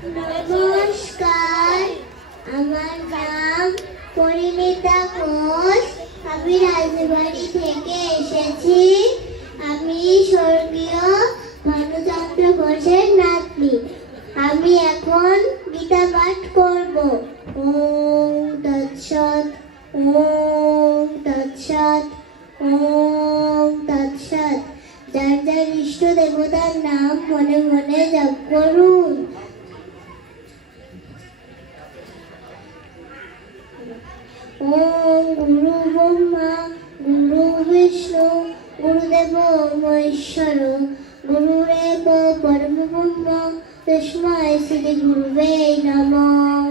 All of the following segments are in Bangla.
নমস্কার, আমার নাম পরিণীতা ঘোষ। আমি রাজবাড়ি থেকে এসেছি। আমি স্বর্গীয় ভানুচন্দ্র ঘোষের নাতনি। আমি এখন গীতা পাঠ করব। ওম তৎসৎ, ওম তৎসৎ, ওম তৎসৎ। যার যার ইষ্ট দেবতার নাম মনে মনে জপ করুন। ওম গুরু ব্রহ্মা গুরু বিষ্ণু গুরুদেব মহেশ্বর গুরুরেব পরম ব্রহ্ম তস্मै শ্রী গুরুবে নমঃ।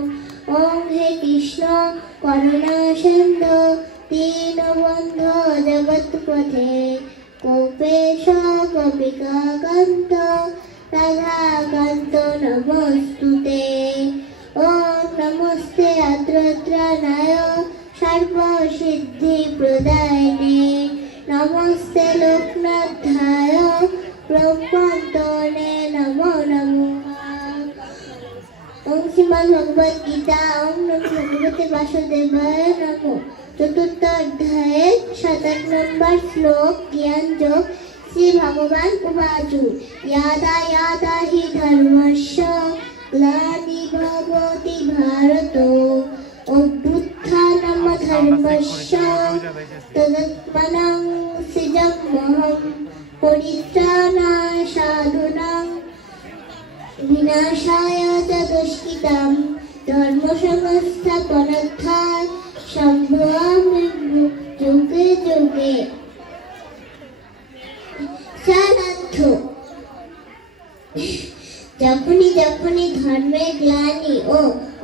ওম হে কৃষ্ণ করুণা সিন্ধু দীনবন্ধু জগৎপথে গোপেশ গোপিকা কান্ত রাধাকান্ত নমস্তুতে। ওম নমস্তে আদ্রত্রাণায় সর্বসিদ্ধি প্রদায়িনে নমস্তে লোকনাথায় ব্রহ্মন্তনে নমো নমঃ। ওম শ্রীমদ্ ভগবদ গীতা। ওম নমো ভগবতে বাসুদেবায় নমঃ। চতুর্থ অধ্যায়ের ৭ নম্বর শ্লোক জ্ঞান যোগ। শ্রী ভগবান উবাচু ইয়াদা ইয়াদা হি ধর্মস্য গ্লানির্ভবতি ভারত অভ্যুত্থানম ধর্মস্য তদাত্মনং সৃজমহং পরিত্রাণায় সাধুনাং বিনাশায় চ দুষ্কৃতাম ধর্ম সংস্থাপনার্থায় সম্ভবামি যুগে যুগে। সারার্থ: যখনই যখনই ধর্মের গ্লানি ও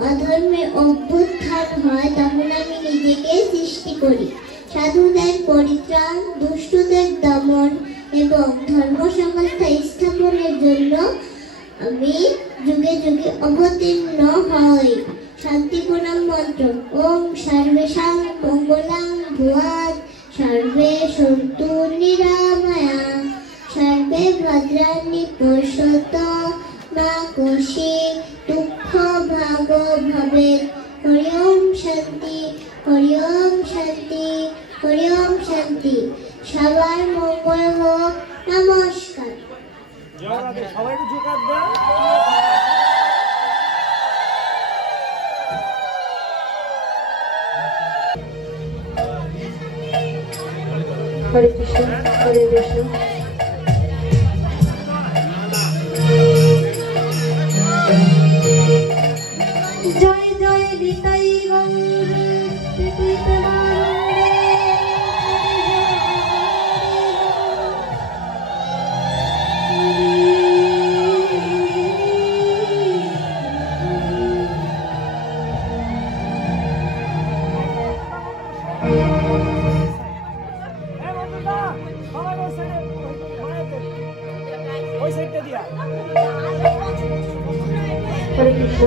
অধর্মের অভ্যুত্থান হয় তখন আমি নিজেকে সৃষ্টি করি। সাধুদের পরিত্রাণ, দুষ্টদের দমন এবং ধর্ম সংস্থা স্থাপনের জন্য আমি যুগে যুগে অবতীর্ণ হই। শান্তি প্রণাম মন্ত্র। ওম সর্বেষাং মঙ্গলাং ভুয়াৎ সর্বে সন্তু নিরাময়া সর্বে ভদ্রাণি পশ্যন্তু মা কৌচিৎ দুঃখ ভাগ ভবেৎ। হরি ওম শান্তি, হরি ওম শান্তি, হরি ওম শান্তি। সবার মঙ্গল হোক। নমস্কার। সবাই জোকার দাও। হরে কৃষ্ণ, হরে কৃষ্ণ। জয় জয় নিতাই গৌর প্রেমানন্দে। হরে কৃষ্ণ।